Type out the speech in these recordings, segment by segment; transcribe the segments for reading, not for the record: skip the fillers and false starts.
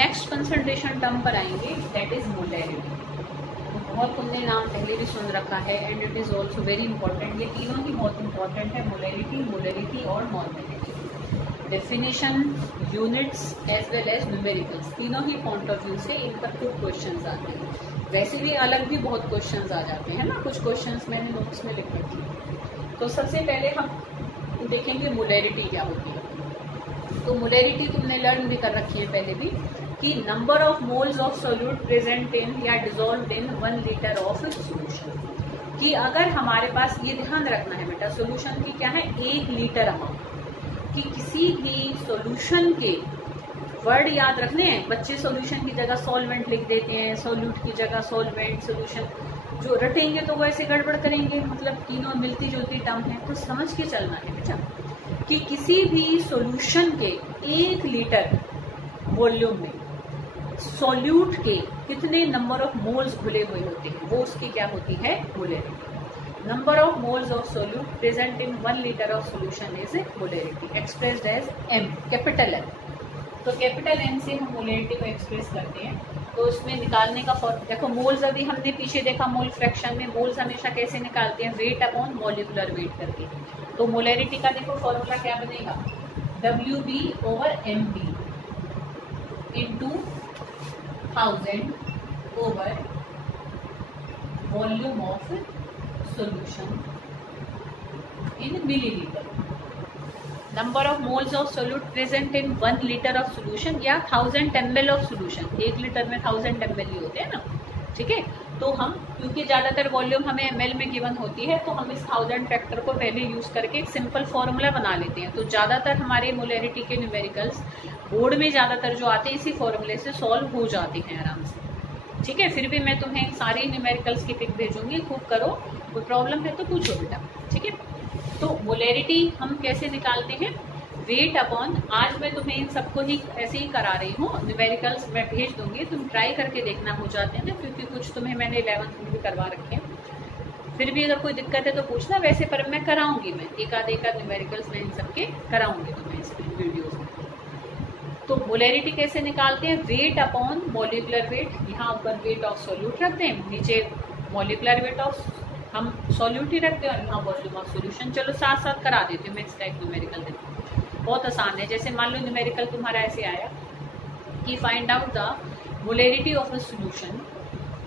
Next concentration term पर आएंगे, that is molarity. बहुत तुमने नाम पहले भी सुन रखा है and it is also very important. ये तीनों ही बहुत इंपॉर्टेंट है, मोलैरिटी, मोलैरिटी और normality. Definition, units as well as numericals, तीनों ही पॉइंट ऑफ व्यू से इन पर खूब क्वेश्चंस आते हैं। वैसे भी अलग भी बहुत क्वेश्चंस आ जाते हैं ना, कुछ क्वेश्चंस मैंने नोट्स में लिख रखी है। तो सबसे पहले हम देखेंगे मोलैरिटी क्या होती है। तो मोलैरिटी तुमने लर्न भी कर रखी है पहले भी, कि number of moles of solute present in या dissolve in 1 litre of solution. कि अगर हमारे पास, ये ध्यान रखना है बेटा, सोल्यूशन की क्या है 1 लीटर अमाउंट, कि किसी भी सोल्यूशन के वर्ड याद रखने हैं। बच्चे सोल्यूशन की जगह सॉल्वेंट लिख देते हैं, सोल्यूट की जगह सॉल्वेंट, सोल्यूशन जो रटेंगे तो वो ऐसे गड़बड़ करेंगे, मतलब तीनों मिलती जुलती टर्म है। तो समझ के चलना है बेटा कि किसी भी सोल्यूशन के 1 लीटर वॉल्यूम में सॉल्यूट के कितने नंबर ऑफ मोल्स घुले हुए होते हैं, वो उसकी क्या होती है, molarity. Number of moles of solute present in 1 litre of solution is molarity, expressed as M, capital M। तो कैपिटल M से हम मोलैरिटी को एक्सप्रेस करते हैं। तो इसमें निकालने का फॉर्म देखो, मोल्स अभी हमने पीछे देखा, मोल फ्रैक्शन में मोल्स हमेशा कैसे निकालते हैं, वेट अपॉन मॉलिक्यूलर वेट करके। तो मोलैरिटी का देखो फॉर्मूला क्या बनेगा, WB/MB into 1000 over volume of solution in millilitre. Number of moles of solute present in 1 litre of solution या 1000 ml ऑफ सोल्यूशन। 1 लीटर में 1000 ml ही होते हैं ना, ठीक है। तो हम, क्योंकि ज्यादातर वॉल्यूम हमें ml में गिवन होती है, तो हम इस 1000 फैक्टर को पहले यूज करके एक सिंपल फॉर्मूला बना लेते हैं। तो ज्यादातर हमारे मोलैरिटी के न्यूमेरिकल्स बोर्ड में ज्यादातर जो आते हैं इसी फॉर्मूले से सॉल्व हो जाते हैं आराम से, ठीक है। फिर भी मैं तुम्हें सारे न्यूमेरिकल्स की पिक भेजूंगी, खूब करो, कोई प्रॉब्लम है तो पूछो बेटा, ठीक है। तो मोलैरिटी हम कैसे निकालते हैं, वेट अपॉन, आज मैं तुम्हें इन सबको ही ऐसे ही करा रही हूँ, न्यूमेरिकल्स मैं भेज दूंगी, तुम ट्राई करके देखना, हो जाते हैं ना, क्योंकि कुछ तुम्हें मैंने 11th में भी करवा रखे हैं। फिर भी अगर कोई दिक्कत है तो पूछना, वैसे पर मैं कराऊंगी, मैं एक आध न्यूमेरिकल्स मैं इन सबके कराऊंगी तुम्हें इस वीडियोज में। तो मोलैरिटी कैसे निकालते हैं, वेट अपॉन मॉलिक्यूलर वेट। यहाँ ऊपर वेट ऑफ सोल्यूट रखते हैं, नीचे मॉलिक्यूलर वेट ऑफ हम सॉल्यूट ही रखते हैं, और यहाँ वॉल्यूम ऑफ सोल्यूशन। चलो साथ साथ करा देती हूँ मैं इसका एक न्यूमेरिकल देती हूँ, बहुत आसान है। जैसे मान लो न्यूमेरिकल तुम्हारा ऐसे आया कि find out the molarity of a solution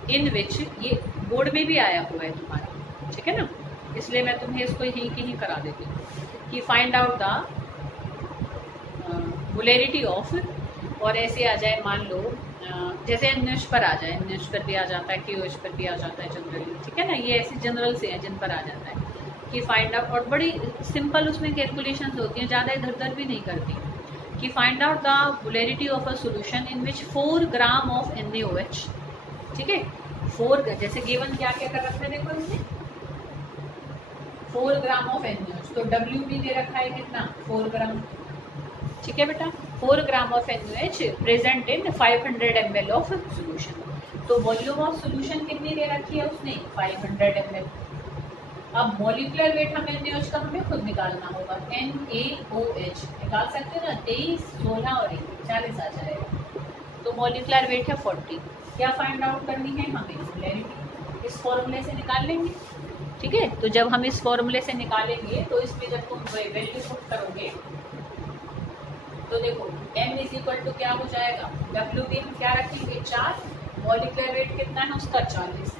in which, ये बोर्ड में भी आया हुआ है तुम्हारा, ठीक है ना, इसलिए मैं तुम्हें इसको यहीं करा देती हूँ कि find out the molarity of, और ऐसे आ जाए, मान लो जैसे NH पर आ जाए, NH पर भी आ जाता है, KOH पर भी आ जाता है जनरली, ठीक है ना, ये ऐसे जनरल से है जिन पर आ जाता है कि फाइंड आउट, और बड़ी सिंपल उसमें कैलकुलेशंस होती हैं, ज़्यादा इधर उधर भी नहीं करती, कि find out the molarity of a solution in which 4 gram of NaOH, ठीक है। 4, जैसे गिवन क्या क्या कर रखा है देखो इसमें, 4 ग्राम ऑफ NaOH, तो WB दे रखा है कितना, 4 ग्राम, ठीक है बेटा। 4 gram of NaOH present in 500 ml of solution. तो वॉल्यूम ऑफ सोल्यूशन कितनी दे रखी है उसने, 500 ml। अब मॉलिक्यूलर वेट हमें NaOH का हमें खुद निकालना होगा, NaOH निकाल सकते हो ना, 23, 16 और 1, 40 आ जाएगा। तो मॉलिक्यूलर वेट है 40। क्या फाइंड आउट करनी है हमें, मोलैरिटी, इस फॉर्मूले से निकाल लेंगे, ठीक है। तो जब हम इस फॉर्मूले से निकालेंगे तो इसमें जब तुम वैल्यू पुट करोगे तो देखो M इज इक्वल टू क्या हो जाएगा, WB हम क्या रखेंगे 4, मॉलिक्यूलर वेट कितना है उसका 40,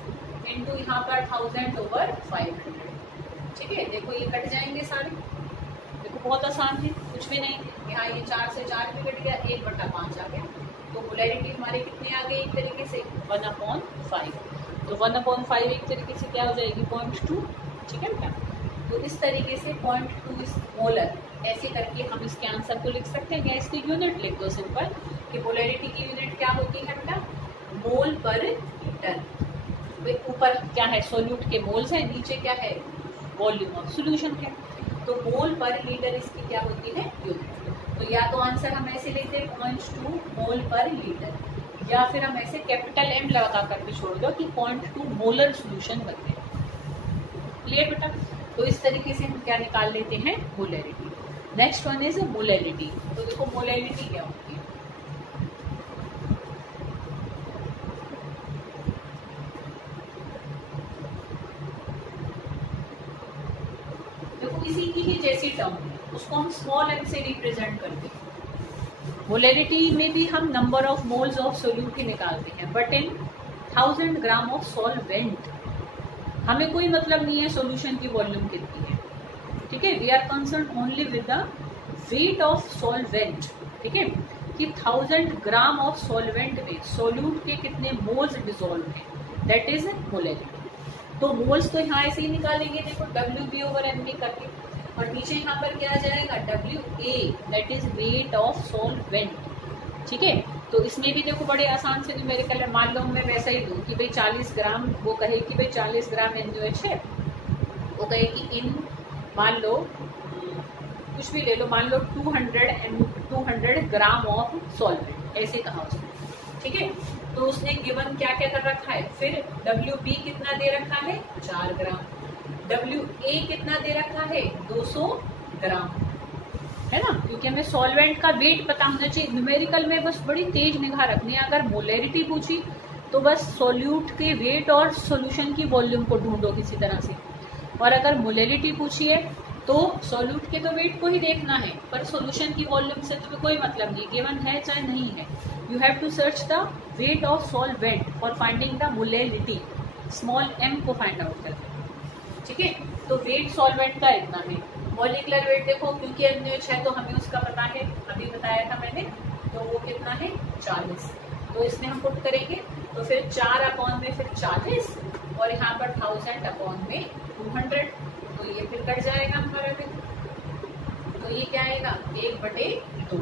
इंटू यहाँ पर 1000 ओवर 500, ठीक है। देखो ये कट जाएंगे सारे, देखो बहुत आसान है, कुछ भी नहीं, यहाँ ये 4 से 4 भी कट गया, 1/5 आ गया। तो मोलैरिटी हमारे कितने आ गए, एक तरीके से 1/5। तो 1/5 एक तरीके से क्या हो जाएगी, 0.2, ठीक है बेटा। तो इस तरीके से 0.2 मोलर ऐसे करके हम इसके आंसर को लिख सकते हैं, या इसकी यूनिट लिख दो सिंपल, कि मोलैरिटी की यूनिट क्या होती है बेटा, मोल पर लीटर। ऊपर क्या है, सोल्यूट के मोल्स है, नीचे क्या है, वॉल्यूम ऑफ सोल्यूशन है। तो मोल पर लीटर इसकी क्या होती है, यूनिट। तो या तो आंसर हम ऐसे लेते हैं 0.2 मोल पर लीटर, या फिर हम ऐसे कैपिटल M लगा करके छोड़ दो कि 0.2 मोलर सोल्यूशन बनते हैं। क्लियर बेटा। तो इस तरीके से हम क्या निकाल लेते हैं, molarity. Next one is molarity. तो देखो मोलैरिटी क्या होती है, इसी की ही जैसी टर्म है, उसको हम स्मॉल m से रिप्रेजेंट करते हैं। मोलैरिटी में भी हम number of moles of solute ही निकालते हैं, but in 1000 gram of solvent हमें कोई मतलब नहीं है सॉल्यूशन की वॉल्यूम कितनी है, ठीक है। We are concern only with the weight of solvent, ठीक है, कि 1000 ग्राम ऑफ सॉल्वेंट में सोल्यूट के कितने मोल्स डिसॉल्व हैं, दैट इज मोलैरिटी। तो मोल्स तो यहाँ ऐसे ही निकालेंगे, देखो WB/mv करके, और नीचे यहाँ पर क्या आ जाएगा WA, that is wait of solvent, ठीक है। तो इसमें भी देखो बड़े आसान से न्यूमेरिकल है। मान लो मैं वैसा ही दूँ कि भाई 40 ग्राम, वो कहे कि भाई 40 ग्राम NaOH है, वो कहे कि इन मान लो कुछ भी ले लो, मान लो 200 ग्राम ऑफ सॉल्वेंट, ऐसे कहा उसने, ठीक है। तो उसने गिवन क्या क्या कर रखा है, फिर WB कितना दे रखा है 4 ग्राम, WA कितना दे रखा है 200 ग्राम, है ना, क्योंकि हमें सॉल्वेंट का वेट पता होना चाहिए। न्यूमेरिकल में बस बड़ी तेज निगाह रखनी है, अगर मोलैरिटी पूछी तो बस सॉल्यूट के वेट और सॉल्यूशन की वॉल्यूम को ढूंढो किसी तरह से, और अगर मोलैरिटी पूछी है तो सॉल्यूट के तो वेट को ही देखना है, पर सॉल्यूशन की वॉल्यूम से तुम्हें कोई मतलब नहीं, गिवन है चाहे नहीं है। You have to search the weight of solvent for finding the molarity, small m को फाइंड आउट करते हैं, ठीक है। तो वेट सॉल्वेंट का इतना है। मॉलिक्यूलर वेट देखो, क्योंकि NaOH है तो हमें उसका पता है, अभी बताया था मैंने, तो वो कितना है 40, तो इसमें हम पुट करेंगे, तो फिर 4 में फिर 40 और यहाँ पर 1000 में 200, तो ये फिर कट जाएगा हमारा फिर, तो ये क्या आएगा 1/2,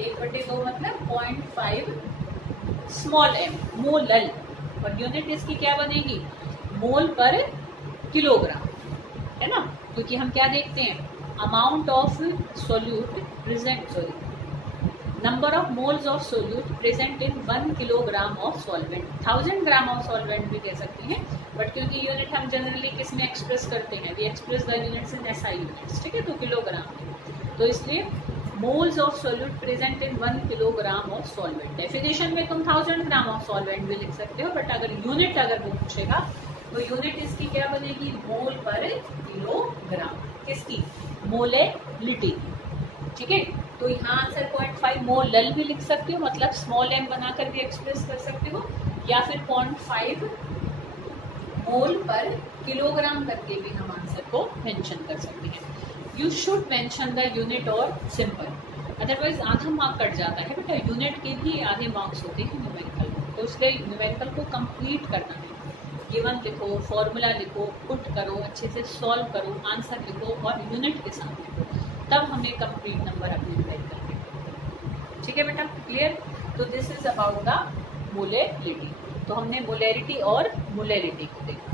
1/2 मतलब 0.5 स्मॉल m मोलल, और यूनिट इसकी क्या बनेगी मोल पर किलोग्राम, है ना, क्योंकि हम क्या देखते हैं amount of solute present, sorry number of moles of solute present in 1 kilogram of solvent. 1000 gram of solvent भी कह सकते हैं, बट क्योंकि यूनिट हम जनरली किस में एक्सप्रेस करते हैं, we express the units in SI units, ठीक है, तो किलोग्राम में, तो इसलिए moles of solute present in 1 kilogram of solvent. Definition में तुम 1000 ग्राम ऑफ सॉल्वेंट भी लिख सकते हो, बट अगर यूनिट अगर वो पूछेगा तो यूनिट इसकी क्या बनेगी मोल पर किलोग्राम, किसकी मोलैरिटी, ठीक है। तो यहाँ आंसर 0.5 मोलल भी लिख सकते हो, मतलब स्मॉल m बनाकर भी एक्सप्रेस कर सकते हो, या फिर 0.5 मोल पर किलोग्राम करके भी हम आंसर को मेंशन कर सकते हैं। You should mention the unit और सिंपल, अदरवाइज आधा मार्क कट जाता है बेटा, यूनिट के भी आधे मार्क्स होते हैं न्यूमेरिकल में, तो इसलिए न्यूमेरिकल को कंप्लीट करना है। गिवन लिखो, फॉर्मूला लिखो, पुट करो, अच्छे से सॉल्व करो, आंसर लिखो और यूनिट के साथ लिखो, तब हमें कंप्लीट नंबर अपने न्यूमेरिकल में, ठीक है बेटा, क्लियर। तो this is about the molarity. तो हमने मोलैरिटी और मोलैरिटी को देखा।